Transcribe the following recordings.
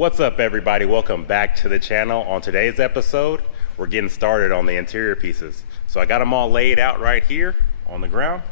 What's up, everybody? Welcome back to the channel. On today's episode, we're getting started on the interior pieces. So I got them all laid out right here on the ground.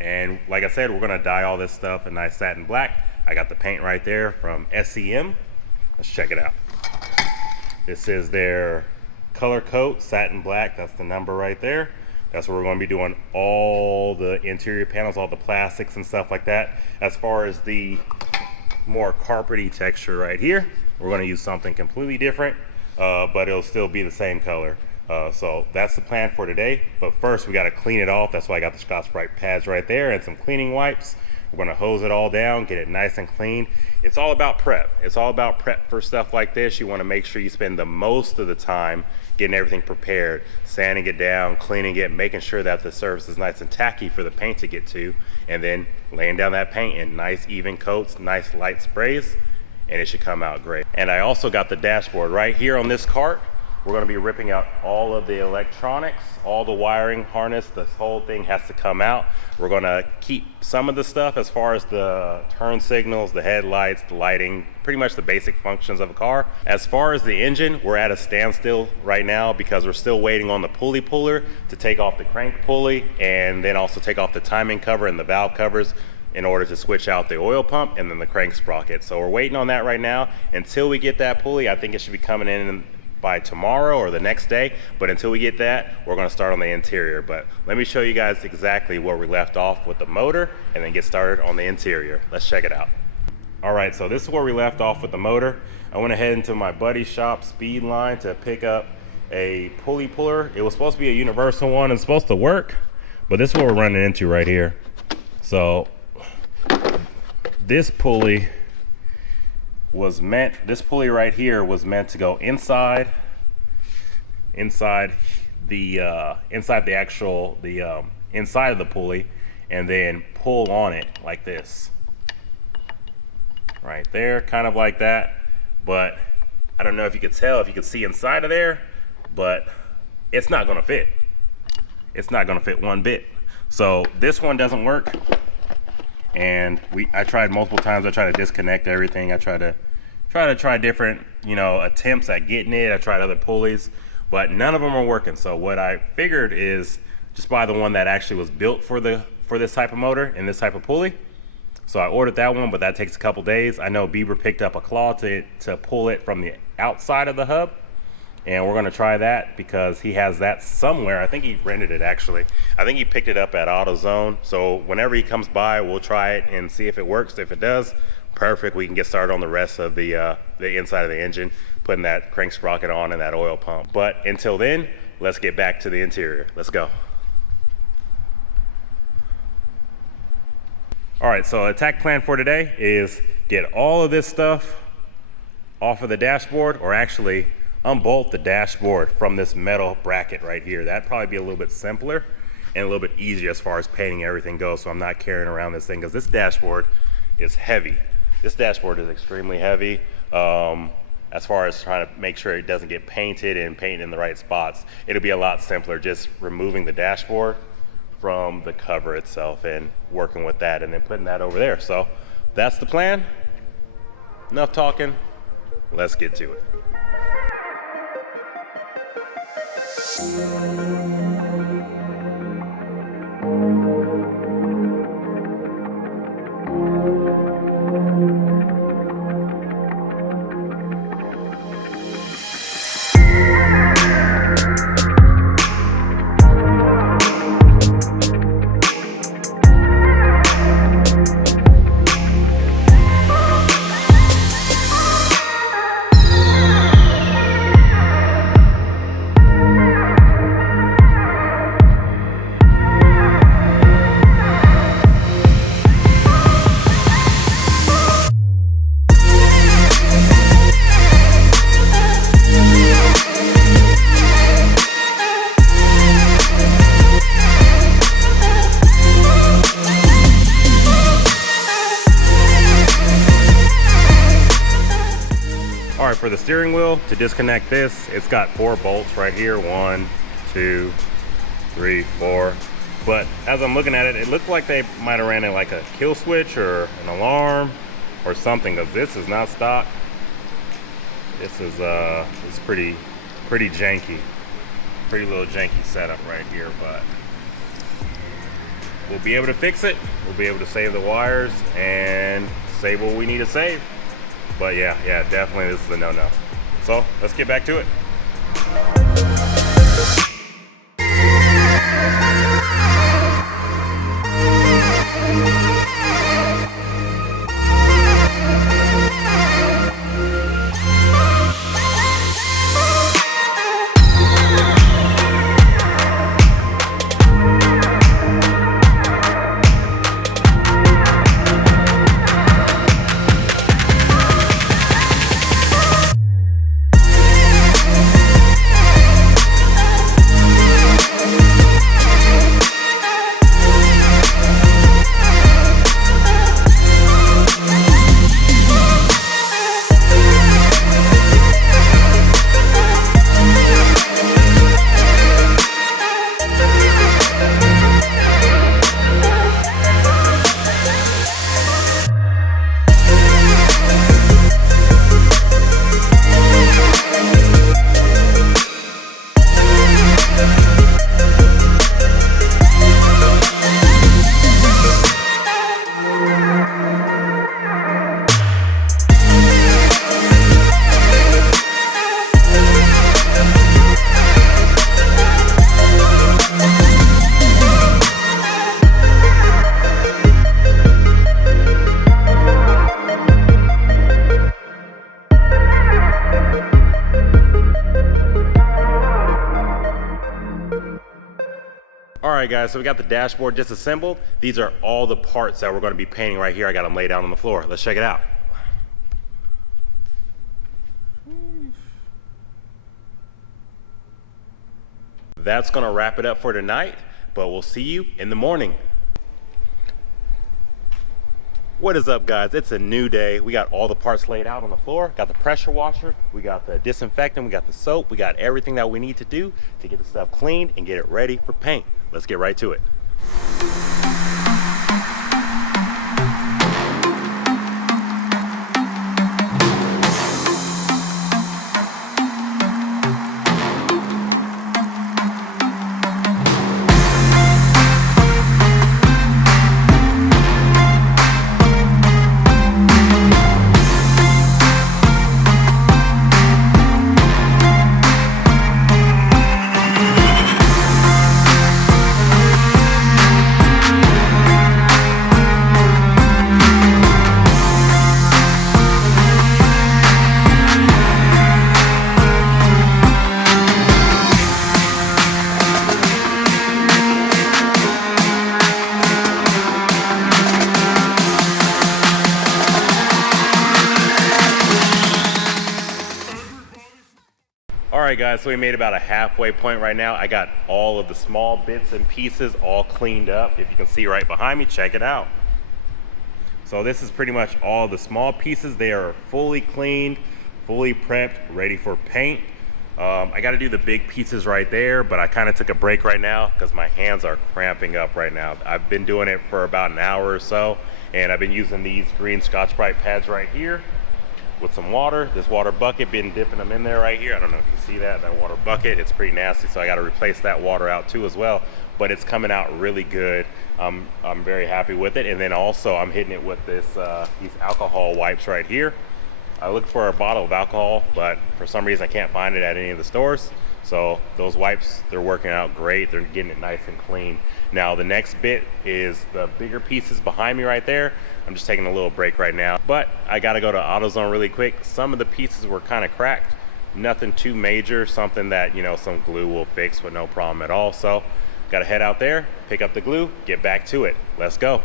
And like I said, we're gonna dye all this stuff a nice satin black. I got the paint right there from SEM. Let's check it out. This is their color coat, satin black. That's the number right there. That's where we're gonna be doing all the interior panels, all the plastics and stuff like that. As far as the more carpety texture right here, we're going to use something completely different, but it'll still be the same color. So that's the plan for today. But first we got to clean it off. That's why I got the Scotch-Brite pads right there and some cleaning wipes. We're going to hose it all down, get it nice and clean. It's all about prep. It's all about prep for stuff like this. You want to make sure you spend the most of the time getting everything prepared, sanding it down, cleaning it, making sure that the surface is nice and tacky for the paint to get to, and then laying down that paint in nice even coats, nice light sprays, and it should come out great. And I also got the dashboard right here on this cart. We're going to be ripping out all of the electronics, all the wiring harness. This whole thing has to come out. We're going to keep some of the stuff as far as the turn signals, the headlights, the lighting, pretty much the basic functions of a car. As far as the engine, we're at a standstill right now because we're still waiting on the pulley puller to take off the crank pulley and then also take off the timing cover and the valve covers in order to switch out the oil pump and then the crank sprocket. So we're waiting on that right now. Until we get that pulley, I think it should be coming in by tomorrow or the next day, but until we get that, we're going to start on the interior. But let me show you guys exactly where we left off with the motor and then get started on the interior. Let's check it out. All right, so this is where we left off with the motor. I went ahead into my buddy's shop, Speedline, to pick up a pulley puller. It was supposed to be a universal one and supposed to work, but this is what we're running into right here. So this pulley right here was meant to go inside of the pulley and then pull on it like this right there, kind of like that. But I don't know if you could tell, if you could see inside of there, but it's not gonna fit. It's not gonna fit one bit. So this one doesn't work. And I tried multiple times. I tried to disconnect everything. I tried to try different, attempts at getting it. I tried other pulleys, but none of them are working. So what I figured is just buy the one that actually was built for this type of motor and this type of pulley. So I ordered that one, but that takes a couple days. I know Bieber picked up a claw to pull it from the outside of the hub. And we're gonna try that because he has that somewhere. I think he rented it actually. I think he picked it up at AutoZone. So whenever he comes by, we'll try it and see if it works. If it does, perfect. We can get started on the rest of the inside of the engine, putting that crank sprocket on and that oil pump. But until then, let's get back to the interior. Let's go. All right, so attack plan for today is get all of this stuff off of the dashboard, or actually unbolt the dashboard from this metal bracket right here. That'd probably be a little bit simpler and a little bit easier as far as painting everything goes, so I'm not carrying around this thing, because this dashboard is heavy. This dashboard is extremely heavy as far as trying to make sure it doesn't get painted and painted in the right spots. It'll be a lot simpler just removing the dashboard from the cover itself and working with that and then putting that over there. So that's the plan. Enough talking, let's get to it. For the steering wheel, to disconnect this, it's got 4 bolts right here. 1, 2, 3, 4. But as I'm looking at it, it looked like they might have ran it like a kill switch or an alarm or something, because this is not stock. This is it's pretty janky. Pretty little janky setup right here, but we'll be able to fix it. We'll be able to save the wires and save what we need to save. But yeah, definitely this is a no-no. So let's get back to it. Alright guys, so we got the dashboard disassembled. These are all the parts that we're going to be painting right here. I got them laid out on the floor. Let's check it out. That's going to wrap it up for tonight, but we'll see you in the morning. What is up guys? It's a new day. We got all the parts laid out on the floor. Got the pressure washer, we got the disinfectant, we got the soap, we got everything that we need to do to get the stuff cleaned and get it ready for paint. Let's get right to it. Alright guys, so we made about a halfway point right now. I got all of the small bits and pieces all cleaned up. If you can see right behind me, check it out. So this is pretty much all the small pieces. They are fully cleaned, fully prepped, ready for paint. I got to do the big pieces right there, but I kind of took a break right now because my hands are cramping up right now. I've been doing it for about an hour or so, and I've been using these green Scotch-Brite pads right here with some water. This water bucket, been dipping them in there right here. I don't know if you see that water bucket. It's pretty nasty, so I got to replace that water out too as well. But it's coming out really good. I'm very happy with it. And then also I'm hitting it with this these alcohol wipes right here. I looked for a bottle of alcohol, but for some reason I can't find it at any of the stores. So those wipes, they're working out great. They're getting it nice and clean. Now the next bit is the bigger pieces behind me right there. I'm just taking a little break right now, but I gotta go to AutoZone really quick. Some of the pieces were kind of cracked. Nothing too major, something that, you know, some glue will fix with no problem at all. So gotta head out there, pick up the glue, get back to it. Let's go.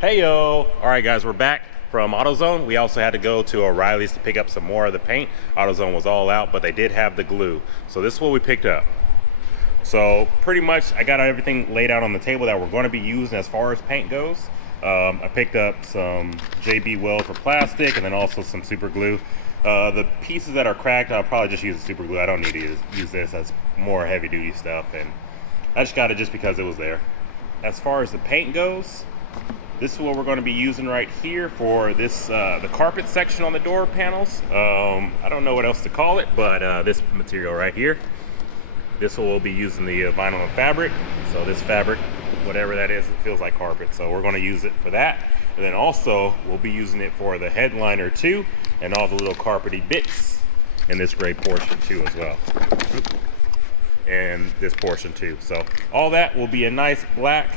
Hey yo, all right guys, we're back from AutoZone. We also had to go to O'Reilly's to pick up some more of the paint. AutoZone was all out, but they did have the glue. So this is what we picked up. So pretty much I got everything laid out on the table that we're going to be using as far as paint goes. I picked up some JB Weld for plastic and then also some super glue. The pieces that are cracked, I'll probably just use the super glue. I don't need to use this. That's more heavy duty stuff, and I just got it just because it was there. As far as the paint goes, This is what we're going to be using right here for this the carpet section on the door panels. I don't know what else to call it, but this material right here. This will be using the vinyl and fabric. So this fabric, whatever that is, it feels like carpet. So we're going to use it for that. And then also we'll be using it for the headliner too, and all the little carpety bits in this gray portion too as well. And this portion too. So all that will be a nice black.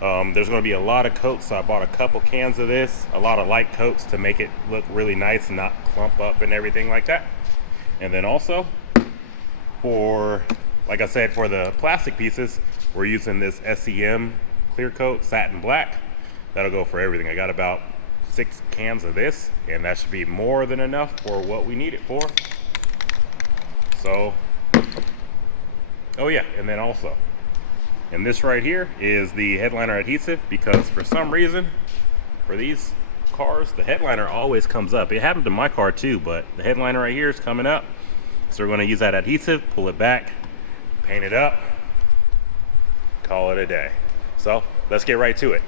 There's going to be a lot of coats, so I bought a couple cans of this, a lot of light coats to make it look really nice and not clump up and everything like that. And then also for, like I said, for the plastic pieces, we're using this SEM clear coat satin black. That'll go for everything. I got about 6 cans of this, and that should be more than enough for what we need it for. So, oh yeah, and then also, and this right here is the headliner adhesive, because for some reason, for these cars, the headliner always comes up. It happened to my car too, but the headliner right here is coming up. So we're going to use that adhesive, pull it back, paint it up, call it a day. So let's get right to it.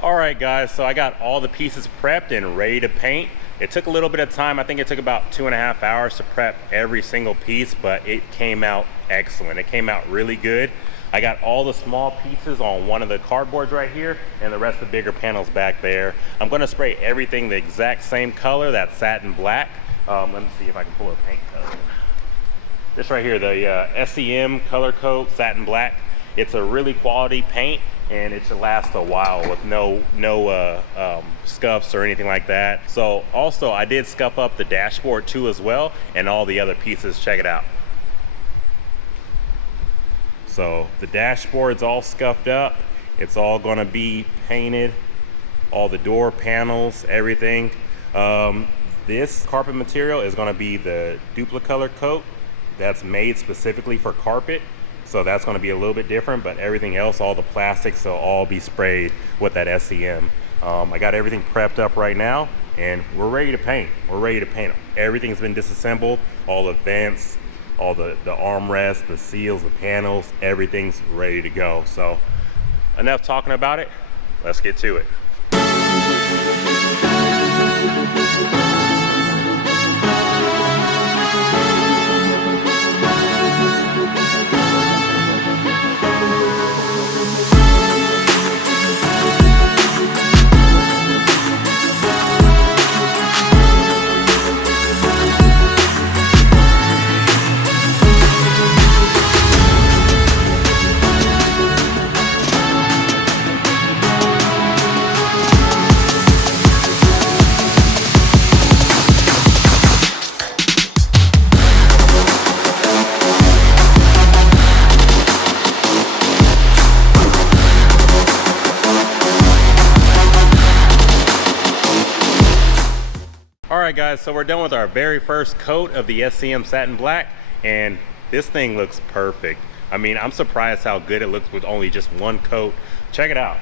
All right guys, so I got all the pieces prepped and ready to paint. It took a little bit of time. I think it took about 2.5 hours to prep every single piece, but it came out excellent. It came out really good. I got all the small pieces on one of the cardboards right here, and the rest of the bigger panels back there. I'm gonna spray everything the exact same color, that satin black. Let me see if I can pull a paint color. This right here, the SEM color coat satin black. It's a really quality paint, and it should last a while with no scuffs or anything like that. So also I did scuff up the dashboard too as well, and all the other pieces. Check it out. So the dashboard's all scuffed up. It's all gonna be painted, all the door panels, everything. This carpet material is gonna be the Duplicolor coat that's made specifically for carpet. So that's going to be a little bit different, but everything else, all the plastics, will all be sprayed with that SEM. I got everything prepped up right now, and we're ready to paint. We're ready to paint. Everything's been disassembled, all the vents, all the armrests, the seals, the panels, everything's ready to go. So enough talking about it, let's get to it. Alright guys, so we're done with our very first coat of the SEM satin black, and this thing looks perfect. I mean, I'm surprised how good it looks with only just one coat. Check it out.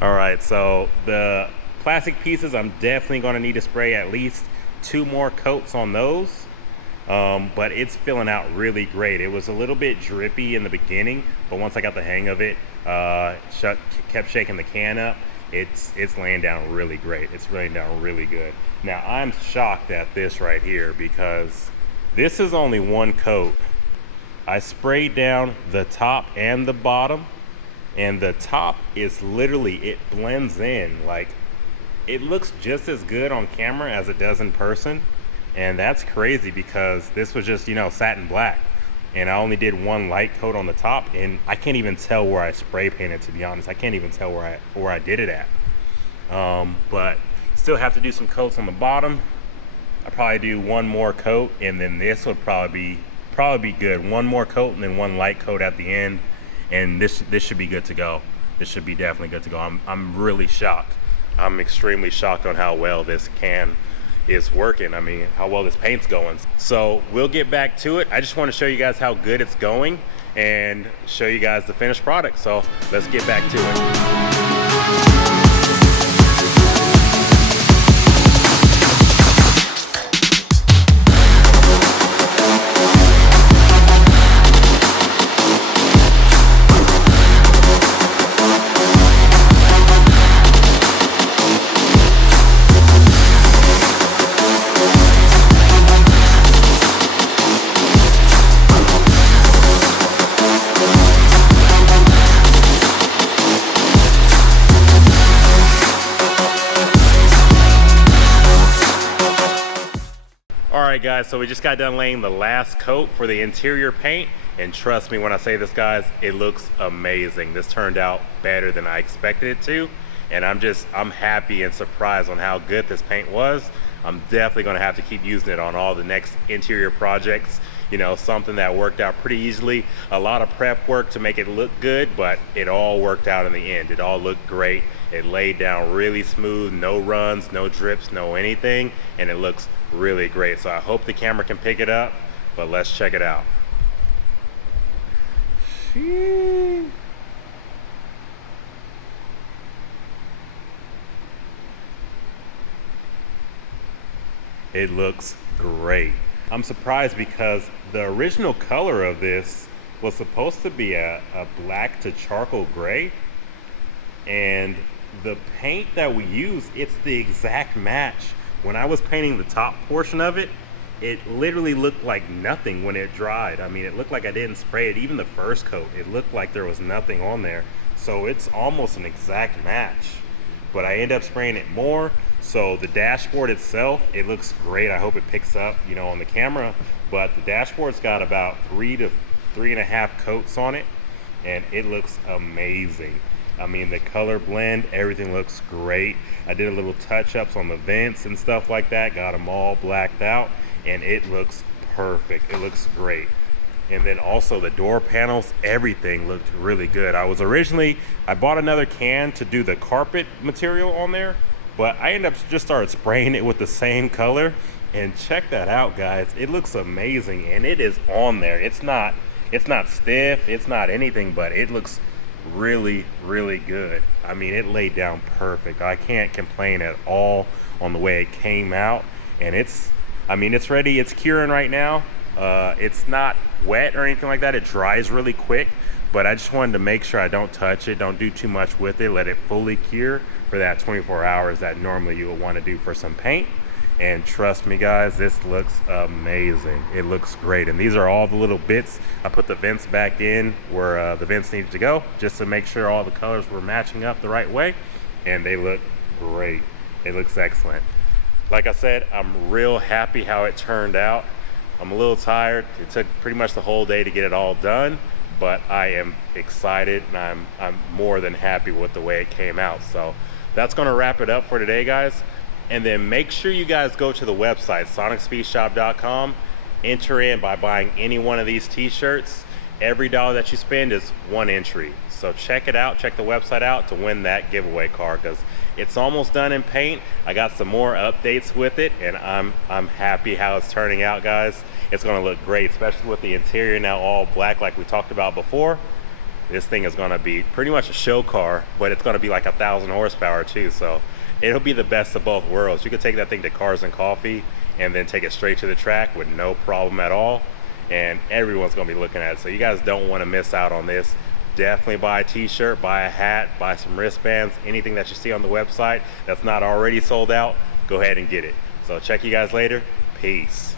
Alright, so the plastic pieces, I'm definitely going to need to spray at least 2 more coats on those, but it's filling out really great. It was a little bit drippy in the beginning, but once I got the hang of it, kept shaking the can up, it's laying down really great. It's laying down really good. Now I'm shocked at this right here, because this is only one coat. I sprayed down the top and the bottom, and the top is literally, it blends in. Like, it looks just as good on camera as it does in person, and that's crazy because this was just, you know, satin black, and I only did one light coat on the top, and I can't even tell where I spray painted, to be honest. I can't even tell where I did it at. But still have to do some coats on the bottom. I probably do one more coat, and then this would probably be good. One more coat and then one light coat at the end, and this should be good to go. This should be definitely good to go. I'm really shocked. I'm extremely shocked on how well this can is working. I mean, how well this paint's going. So we'll get back to it. I just want to show you guys how good it's going and show you guys the finished product. So let's get back to it. right guys, so we just got done laying the last coat for the interior paint, and trust me when I say this guys, it looks amazing. This turned out better than I expected it to, and I'm happy and surprised on how good this paint was. I'm definitely gonna have to keep using it on all the next interior projects. You know, something that worked out pretty easily. A lot of prep work to make it look good, but it all worked out in the end. It all looked great. It laid down really smooth, no runs, no drips, no anything, and it looks really great. So I hope the camera can pick it up, but let's check it out. Sheesh. It looks great. I'm surprised because the original color of this was supposed to be a black to charcoal gray, and the paint that we use, it's the exact match. When I was painting the top portion of it, it literally looked like nothing when it dried. I mean, it looked like I didn't spray it. Even the first coat, it looked like there was nothing on there. So it's almost an exact match, but I end up spraying it more. So the dashboard itself, it looks great. I hope it picks up, you know, on the camera, but the dashboard's got about 3 to 3.5 coats on it, and it looks amazing. I mean, the color blend, everything looks great. I did a little touch-ups on the vents and stuff like that, got them all blacked out, and it looks perfect. It looks great. And then also the door panels, everything looked really good. I bought another can to do the carpet material on there, but I ended up just started spraying it with the same color, and check that out guys. It looks amazing, and it is on there. It's not stiff, it's not anything, but it looks really, really good. I mean, it laid down perfect. I can't complain at all on the way it came out, and it's ready. It's curing right now. It's not wet or anything like that. It dries really quick, but I just wanted to make sure I don't touch it, don't do too much with it, let it fully cure for that 24 hours that normally you would want to do for some paint. And trust me guys, this looks amazing. It looks great. And these are all the little bits. I put the vents back in where the vents needed to go, just to make sure all the colors were matching up the right way, and they look great. It looks excellent. Like I said, I'm real happy how it turned out. I'm a little tired. It took pretty much the whole day to get it all done, but I am excited, and I'm more than happy with the way it came out. So that's gonna wrap it up for today guys. And then make sure you guys go to the website, sonicspeedshop.com, enter in by buying any one of these t-shirts. Every dollar that you spend is one entry. So check it out, check the website out to win that giveaway car, because it's almost done in paint. I got some more updates with it, and I'm happy how it's turning out guys. It's gonna look great, especially with the interior now all black like we talked about before. This thing is gonna be pretty much a show car, but it's gonna be like 1,000 horsepower too, so it'll be the best of both worlds. You could take that thing to Cars and Coffee and then take it straight to the track with no problem at all, and everyone's gonna be looking at it. So you guys don't wanna miss out on this. Definitely buy a t-shirt, buy a hat, buy some wristbands, anything that you see on the website that's not already sold out, go ahead and get it. So check you guys later. Peace.